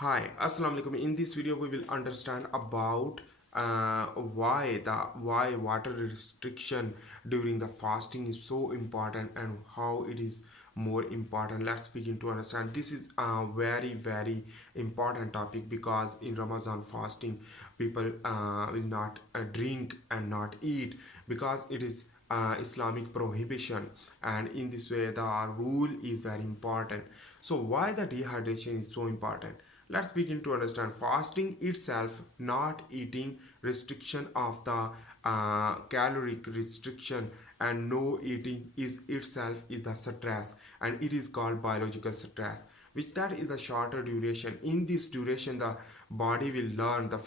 Hi, Assalamu alaikum. In this video, we will understand about why water restriction during the fasting is so important and how it is more important. Let's begin to understand. This is a very important topic because in Ramadan fasting, people will not drink and not eat because it is Islamic prohibition, and in this way the rule is very important. So why the dehydration is so important? Let's begin to understand. Fasting itself, not eating, restriction of the caloric restriction, and no eating is itself is the stress, and it is called biological stress, which that is the shorter duration. In this duration, the body will learn the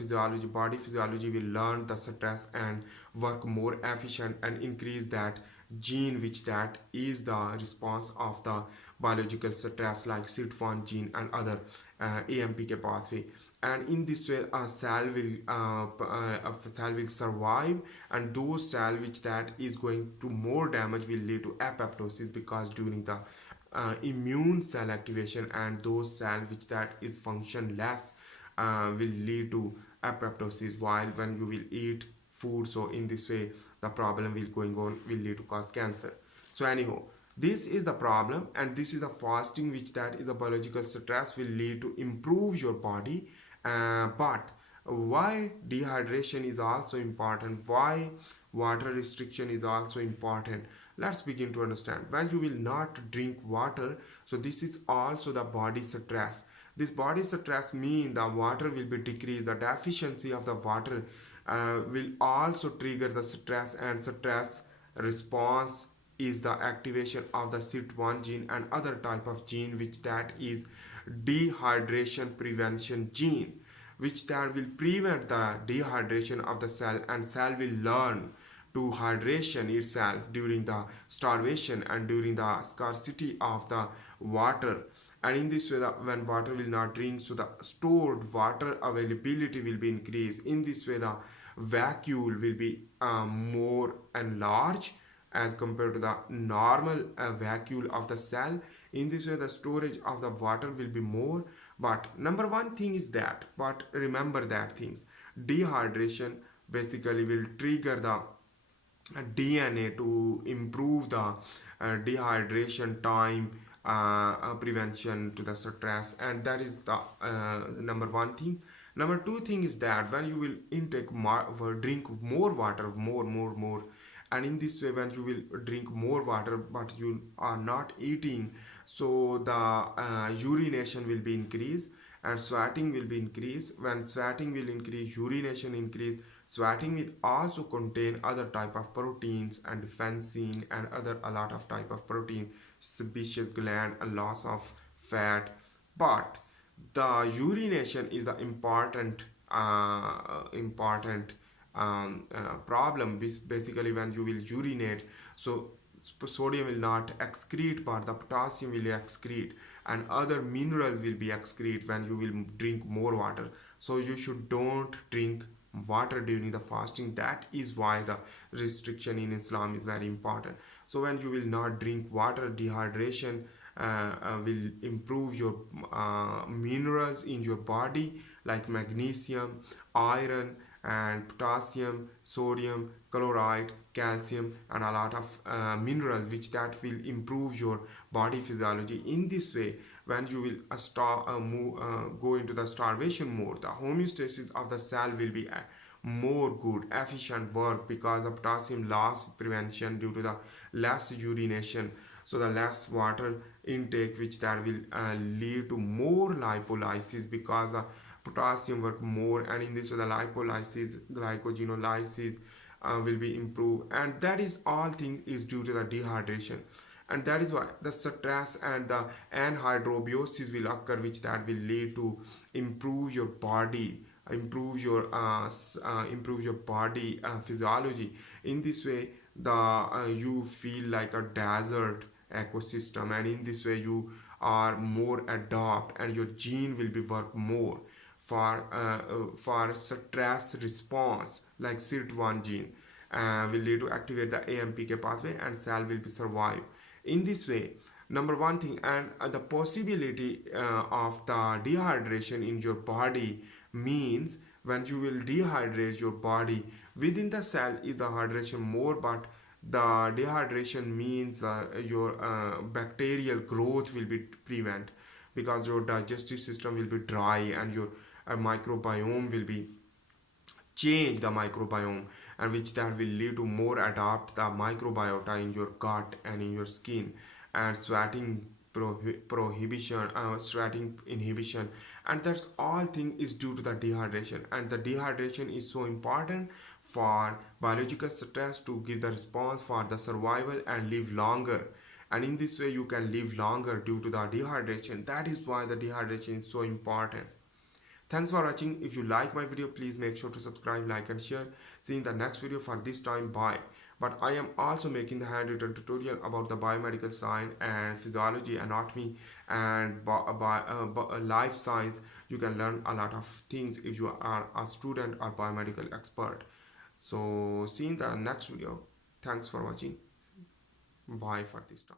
body physiology will learn the stress and work more efficient and increase that gene which that is the response of the biological stress like SIT1 gene and other AMPK pathway. And in this way a cell will survive, and those cell which that is going to more damage will lead to apoptosis because during the immune cell activation, and those cell which that is function less will lead to apoptosis while when you will eat food. So in this way the problem will going on will lead to cause cancer. So anyhow, this is the problem, and this is the fasting which that is a biological stress will lead to improve your body. But why dehydration is also important, why water restriction is also important? Let's begin to understand. When you will not drink water, so this is also the body stress. This body stress mean the water will be decreased, the deficiency of the water will also trigger the stress, and stress response is the activation of the SIT1 gene and other type of gene which that is dehydration prevention gene, which that will prevent the dehydration of the cell, and cell will learn to hydration itself during the starvation and during the scarcity of the water. And in this way when water will not drink, so the stored water availability will be increased. In this way the vacuole will be more enlarged as compared to the normal vacuole of the cell. In this way the storage of the water will be more. But number one thing is that, but remember that things, dehydration basically will trigger the DNA to improve the dehydration time prevention to the stress, and that is the number one thing. Number two thing is that when you will intake more, drink more water, more, and in this way when you will drink more water but you are not eating, so the urination will be increased and sweating will be increased. When sweating will increase, urination increase. Sweating will also contain other type of proteins and defensin and other a lot of type of protein, sebaceous gland, a loss of fat. But the urination is the important problem. Basically when you will urinate, so sodium will not excrete but the potassium will excrete, and other mineral will be excrete when you will drink more water. So you should don't drink water during the fasting. That is why the restriction in Islam is very important. So when you will not drink water, dehydration will improve your minerals in your body like magnesium, iron, and potassium, sodium, chloride, calcium, and a lot of minerals which that will improve your body physiology. In this way when you will go into the starvation mode, the homeostasis of the cell will be more good efficient work because of potassium loss prevention due to the less urination, so the less water intake which that will lead to more lipolysis because the potassium work more, and in this way the lipolysis glycogenolysis will be improved, and that is all thing is due to the dehydration. And that is why the stress and the anhydrobiosis will occur, which that will lead to improve your body, improve your body physiology. In this way the you feel like a desert ecosystem, and in this way you are more adapt and your gene will be work more for stress response like SIRT1 gene will lead to activate the AMPK pathway and cell will be survive. In this way Number one thing, and the possibility of the dehydration in your body means when you will dehydrate your body within the cell is the hydration more, but the dehydration means your bacterial growth will be prevent, because your digestive system will be dry and your microbiome will be change the microbiome, and which that will lead to more adapt the microbiota in your gut and in your skin, and sweating prohibition, sweating inhibition, and that's all thing is due to the dehydration. And the dehydration is so important for biological stress to give the response for the survival and live longer, and in this way you can live longer due to the dehydration. That is why the dehydration is so important. Thanks for watching. If you like my video, please make sure to subscribe, like and share. See you in the next video. For this time, bye. But I am also making the handwritten tutorial about the biomedical science and physiology, anatomy, and life science. You can learn a lot of things if you are a student or biomedical expert. So see you in the next video. Thanks for watching. Bye for this time.